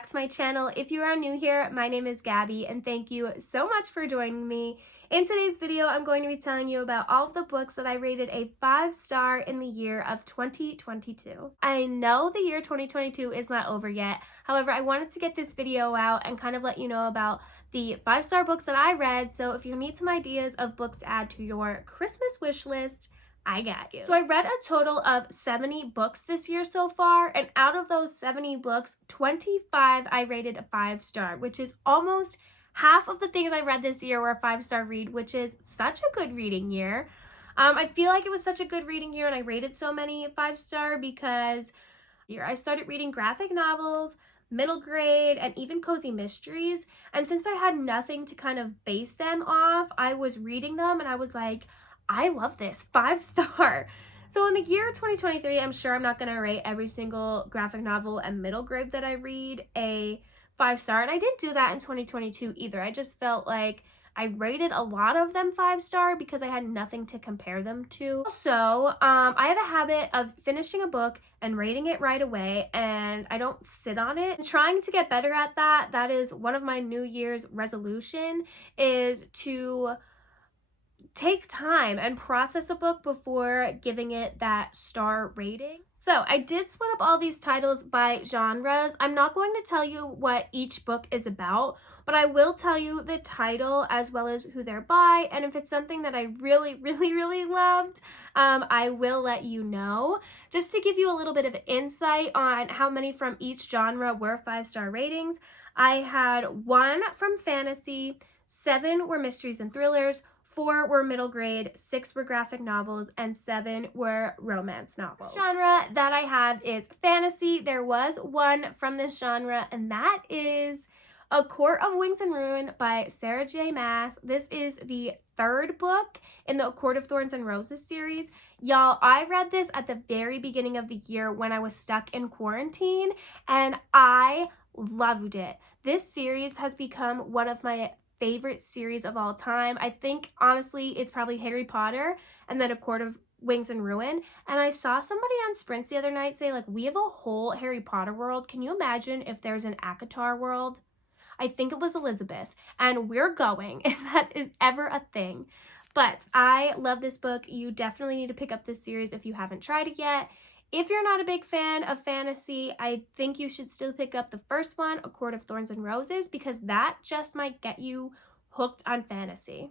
back to my channel. If you are new here, my name is Gabby and thank you so much for joining me. In today's video, I'm going to be telling you about all of the books that I rated a 5-star in the year of 2022. I know the year 2022 is not over yet. However, I wanted to get this video out and kind of let you know about the 5-star books that I read. So if you need some ideas of books to add to your Christmas wish list, I got you. So I read a total of 70 books this year so far, and out of those 70 books, 25 I rated a 5-star, which is almost half of the things I read this year were a 5-star read, which is such a good reading year. I feel like it was such a good reading year and I rated so many 5-star because I started reading graphic novels, middle grade, and even cozy mysteries. And since I had nothing to kind of base them off, I was reading them and I was like, I love this, 5-star. So in the year 2023, I'm sure I'm not going to rate every single graphic novel and middle grade that I read a 5-star. And I didn't do that in 2022 either. I just felt like I rated a lot of them 5-star because I had nothing to compare them to. So I have a habit of finishing a book and rating it right away, and I don't sit on it. I'm trying to get better at that. That is one of my New Year's resolution, is to take time and process a book before giving it that star rating. So I did split up all these titles by genres. I'm not going to tell you what each book is about, but I will tell you the title as well as who they're by, and if it's something that I really loved, I will let you know. Just to give you a little bit of insight on how many from each genre were 5-star ratings, I had 1 from fantasy, 7 were mysteries and thrillers, 4 were middle grade, 6 were graphic novels, and 7 were romance novels. The genre that I have is fantasy. There was 1 from this genre, and that is A Court of Wings and Ruin by Sarah J. Maas. This is the 3rd book in the A Court of Thorns and Roses series. Y'all, I read this at the very beginning of the year when I was stuck in quarantine, and I loved it. This series has become one of my favorite series of all time. I think honestly it's probably Harry Potter and then A Court of Wings and Ruin. And I saw somebody on Sprints the other night say, like, we have a whole Harry Potter world. Can you imagine if there's an ACOTAR world? I think it was Elizabeth, and we're going if that is ever a thing. But I love this book. You definitely need to pick up this series if you haven't tried it yet. If you're not a big fan of fantasy, I think you should still pick up the first one, A Court of Thorns and Roses, because that just might get you hooked on fantasy.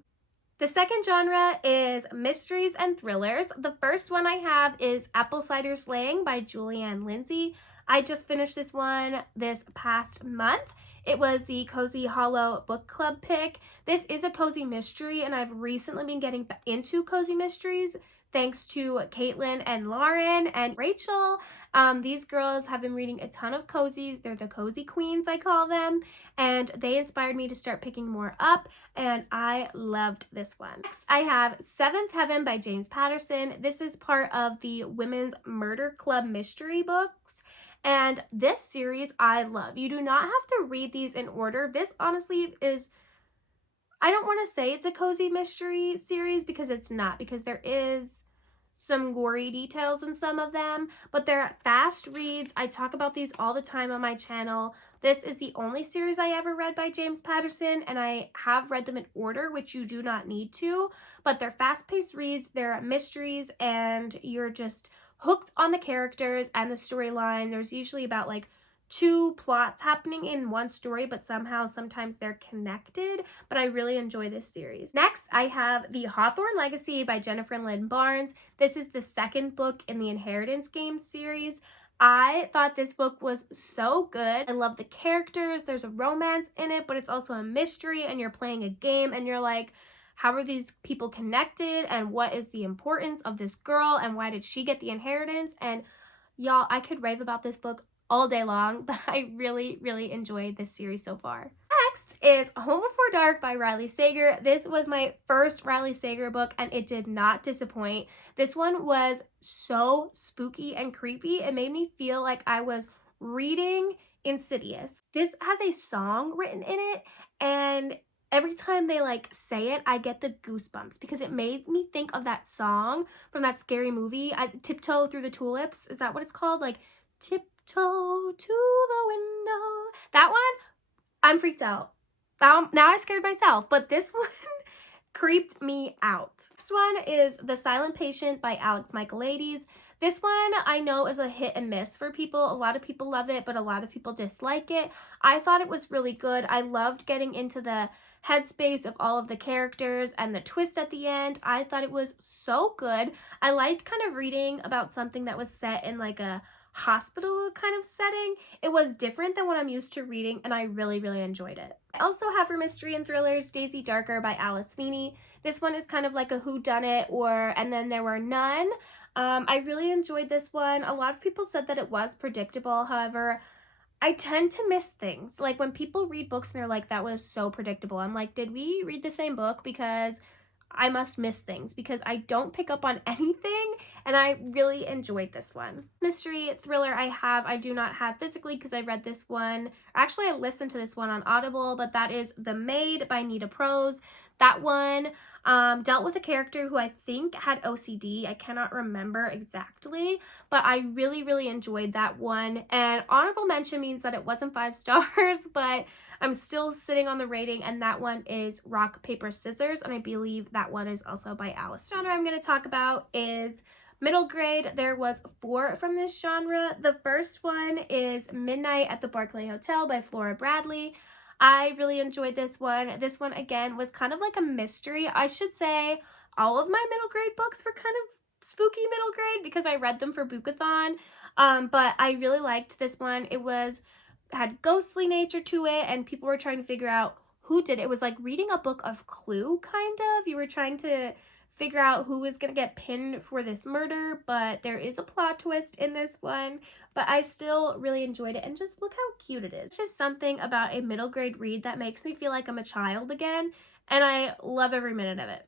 The second genre is mysteries and thrillers. The first one I have is Apple Cider Slaying by Julianne Lindsay. I just finished this one this past month. It was the Cozy Hollow Book Club pick. This is a cozy mystery, and I've recently been getting into cozy mysteries thanks to Caitlin and Lauren and Rachel. These girls have been reading a ton of cozies. They're the cozy queens, I call them, and they inspired me to start picking more up, and I loved this one. Next, I have Seventh Heaven by James Patterson. This is part of the Women's Murder Club mystery books, and this series I love. You do not have to read these in order. This honestly is, I don't want to say it's a cozy mystery series because it's not, because there is some gory details in some of them, but they're fast reads. I talk about these all the time on my channel. This is the only series I ever read by James Patterson, and I have read them in order, which you do not need to, but they're fast-paced reads, they're mysteries, and you're just hooked on the characters and the storyline. There's usually about like 2 plots happening in one story, but sometimes they're connected, but I really enjoy this series. Next, I have The Hawthorne Legacy by Jennifer Lynn Barnes. This is the 2nd book in the Inheritance Games series. I thought this book was so good. I love the characters. There's a romance in it, but it's also a mystery, and you're playing a game, and you're like, how are these people connected, and what is the importance of this girl, and why did she get the inheritance? And y'all, I could rave about this book all day long, but I really enjoyed this series so far. Next is Home Before Dark by Riley Sager. This was my first Riley Sager book, and it did not disappoint. This one was so spooky and creepy. It made me feel like I was reading Insidious. This has a song written in it, and every time they like say it, I get the goosebumps because it made me think of that song from that scary movie, Tiptoe Through the Tulips. Is that what it's called? Like, tiptoe to the window That one, I'm freaked out. Now I scared myself, but this one creeped me out. Next one is The Silent Patient by Alex Michaelides. This one I know is a hit and miss for people. A lot of people love it, but a lot of people dislike it. I thought it was really good. I loved getting into the headspace of all of the characters and the twist at the end. I thought it was so good. I liked kind of reading about something that was set in like a hospital kind of setting. It was different than what I'm used to reading, and I really, really enjoyed it. I also have for mystery and thrillers Daisy Darker by Alice Feeney. This one is kind of like a whodunit or And Then There Were None. I really enjoyed this one. A lot of people said that it was predictable. However, I tend to miss things. Like when people read books and they're like, that was so predictable. I'm like, did we read the same book? Because I must miss things because I don't pick up on anything, and I really enjoyed this one. Mystery thriller I do not have physically because I read this one. Actually, I listened to this one on Audible, but that is The Maid by Nita Prose. That one dealt with a character who I think had OCD. I cannot remember exactly, but I really, really enjoyed that one. And honorable mention means that it wasn't 5 stars, but I'm still sitting on the rating, and that one is Rock, Paper, Scissors, and I believe that one is also by Alice. The genre I'm going to talk about is middle grade. There was 4 from this genre. The first one is Midnight at the Barclay Hotel by Flora Bradley. I really enjoyed this one. This one, again, was kind of like a mystery. I should say all of my middle grade books were kind of spooky middle grade because I read them for Bookathon, but I really liked this one. It had ghostly nature to it, and people were trying to figure out who did it. It was like reading a book of Clue, kind of. You were trying to figure out who was going to get pinned for this murder, but there is a plot twist in this one. But I still really enjoyed it, and just look how cute it is. It's just something about a middle grade read that makes me feel like I'm a child again, and I love every minute of it.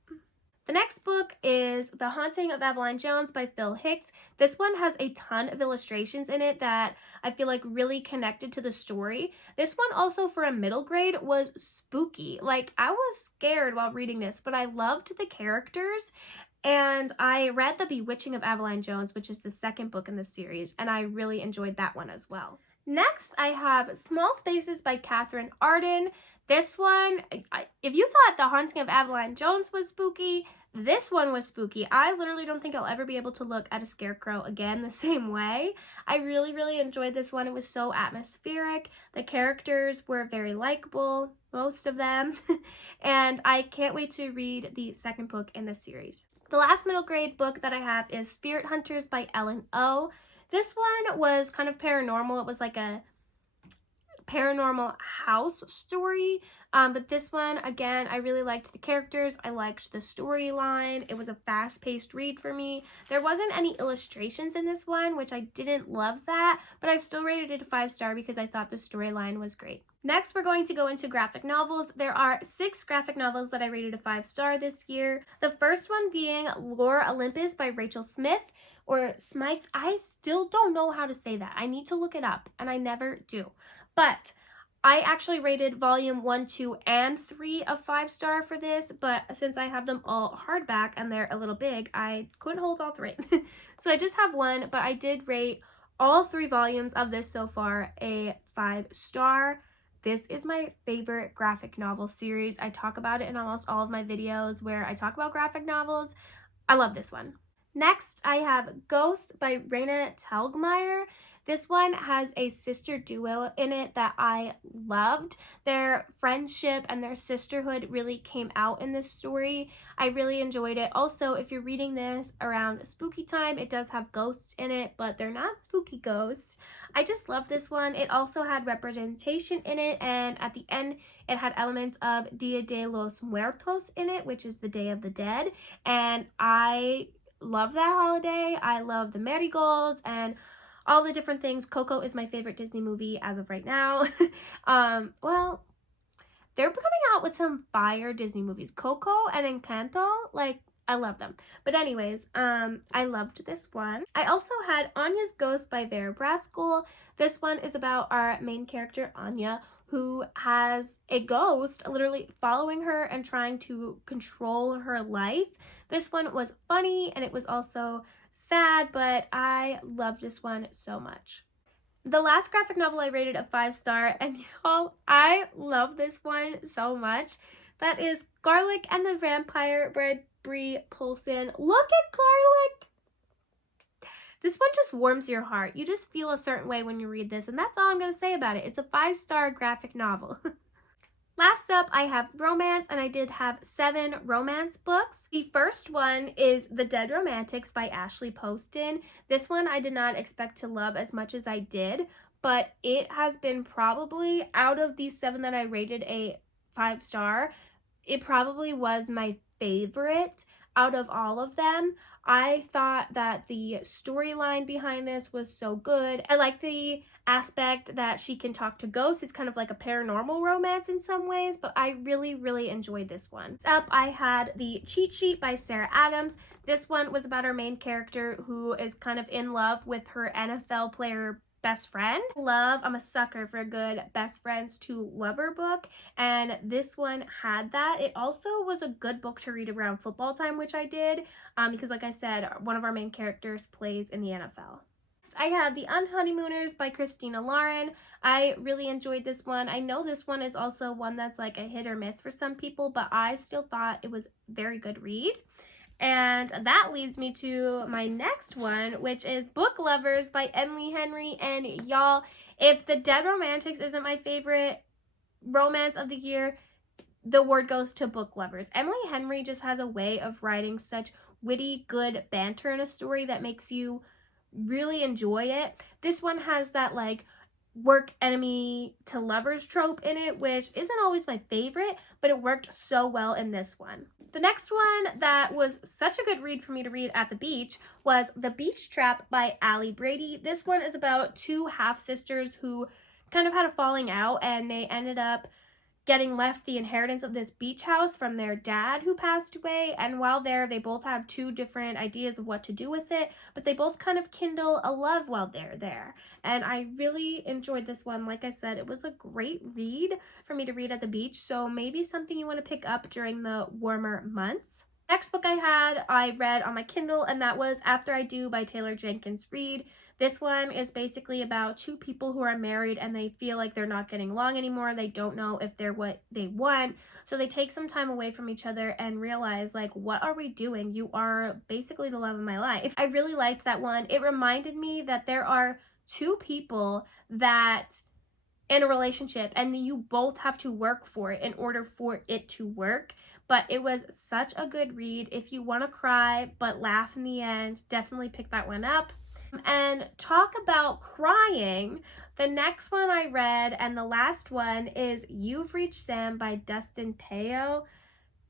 The next book is The Haunting of Eveline Jones by Phil Hicks. This one has a ton of illustrations in it that I feel like really connected to the story. This one also for a middle grade was spooky. Like I was scared while reading this, but I loved the characters. And I read The Bewitching of Eveline Jones, which is the second book in the series, and I really enjoyed that one as well. Next, I have Small Spaces by Katherine Arden. This one, if you thought The Haunting of Eveline Jones was spooky, this one was spooky. I literally don't think I'll ever be able to look at a scarecrow again the same way. I really, really enjoyed this one. It was so atmospheric. The characters were very likable, most of them, and I can't wait to read the second book in this series. The last middle grade book that I have is Spirit Hunters by Ellen O. This one was kind of paranormal. It was like a paranormal house story, but this one, again, I really liked the characters. I liked the storyline. It was a fast-paced read for me. There wasn't any illustrations in this one, which I didn't love that, but I still rated it a 5-star because I thought the storyline was great. Next, we're going to go into graphic novels. There are 6 graphic novels that I rated a 5-star this year. The first one being Lore Olympus by Rachel Smith, or Smythe. I still don't know how to say that. I need to look it up, and I never do. But I actually rated volume 1, 2, and 3 a 5-star for this, but since I have them all hardback and they're a little big, I couldn't hold all 3. So I just have 1, but I did rate all 3 volumes of this so far a 5-star. This is my favorite graphic novel series. I talk about it in almost all of my videos where I talk about graphic novels. I love this one. Next, I have Ghosts by Raina Telgemeier. This one has a sister duo in it that I loved. Their friendship and their sisterhood really came out in this story. I really enjoyed it. Also, if you're reading this around spooky time, it does have ghosts in it, but they're not spooky ghosts. I just love this one. It also had representation in it, and at the end, it had elements of Dia de los Muertos in it, which is the Day of the Dead, and I love that holiday. I love the marigolds and all the different things. Coco is my favorite Disney movie as of right now. Well, they're coming out with some fire Disney movies. Coco and Encanto, like, I love them. But anyways, I loved this one. I also had Anya's Ghost by Vera Braskell. This one is about our main character, Anya, who has a ghost literally following her and trying to control her life. This one was funny, and it was also sad, but I loved this one so much. The last graphic novel I rated a 5-star, and y'all, I love this one so much. That is Garlic and the Vampire by Bree Poulsen. Look at Garlic! This one just warms your heart. You just feel a certain way when you read this, and that's all I'm going to say about it. It's a 5-star graphic novel. Last up, I have romance, and I did have 7 romance books. The first one is The Dead Romantics by Ashley Poston. This one I did not expect to love as much as I did, but it has been probably, out of these 7 that I rated a 5-star, it probably was my favorite out of all of them. I thought that the storyline behind this was so good. I like the aspect that she can talk to ghosts. It's kind of like a paranormal romance in some ways, but I really, really enjoyed this one. Next up, I had The Cheat Sheet by Sarah Adams. This one was about our main character who is kind of in love with her NFL player best friend. I'm a sucker for a good best friends to lover book, and this one had that. It also was a good book to read around football time, which I did, because like I said, one of our main characters plays in the NFL. I had The Unhoneymooners by Christina Lauren. I really enjoyed this one. I know this one is also one that's like a hit or miss for some people, but I still thought it was a very good read. And that leads me to my next one, which is Book Lovers by Emily Henry. And y'all, if The Dead Romantics isn't my favorite romance of the year, the word goes to Book Lovers. Emily Henry just has a way of writing such witty, good banter in a story that makes you really enjoy it. This one has that like work enemy to lovers trope in it, which isn't always my favorite, but it worked so well in this one. The next one that was such a good read for me to read at the beach was The Beach Trap by Allie Brady. This one is about 2 half-sisters who kind of had a falling out, and they ended up getting left the inheritance of this beach house from their dad who passed away, and while there they both have 2 different ideas of what to do with it, but they both kind of kindle a love while they're there, and I really enjoyed this one. Like I said, it was a great read for me to read at the beach, so maybe something you want to pick up during the warmer months. Next book I read on my Kindle, and that was After I Do by Taylor Jenkins Reid. This one is basically about 2 people who are married and they feel like they're not getting along anymore. They don't know if they're what they want. So they take some time away from each other and realize, like, what are we doing? You are basically the love of my life. I really liked that one. It reminded me that there are 2 people that in a relationship and you both have to work for it in order for it to work. But it was such a good read. If you want to cry but laugh in the end, definitely pick that one up. And talk about crying, the next one I read and the last one is You've Reached Sam by Dustin Teo.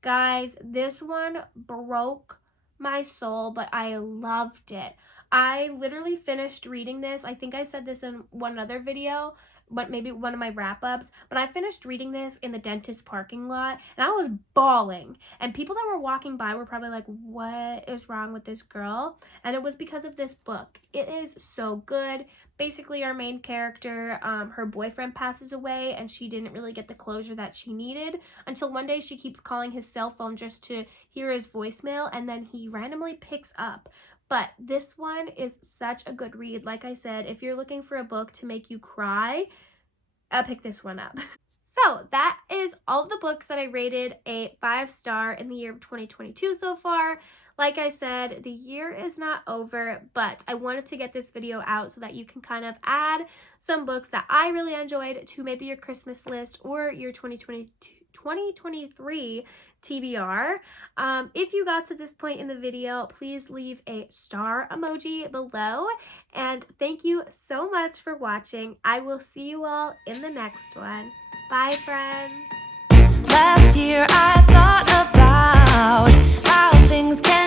Guys, this one broke my soul, but I loved it. I literally finished reading this. I think I said this in one other video, but maybe one of my wrap-ups, but I finished reading this in the dentist parking lot and I was bawling, and people that were walking by were probably like, what is wrong with this girl? And it was because of this book. It is so good. Basically, our main character, her boyfriend passes away and she didn't really get the closure that she needed until one day she keeps calling his cell phone just to hear his voicemail, and then he randomly picks up. But this one is such a good read. Like I said, if you're looking for a book to make you cry, pick this one up. So that is all the books that I rated a 5-star in the year of 2022 so far. Like I said, the year is not over, but I wanted to get this video out so that you can kind of some books that I really enjoyed to maybe your Christmas list or your 2023 TBR. If you got to this point in the video, please leave a star emoji below. And thank you so much for watching. I will see you all in the next one. Bye, friends. Last year I thought about how things can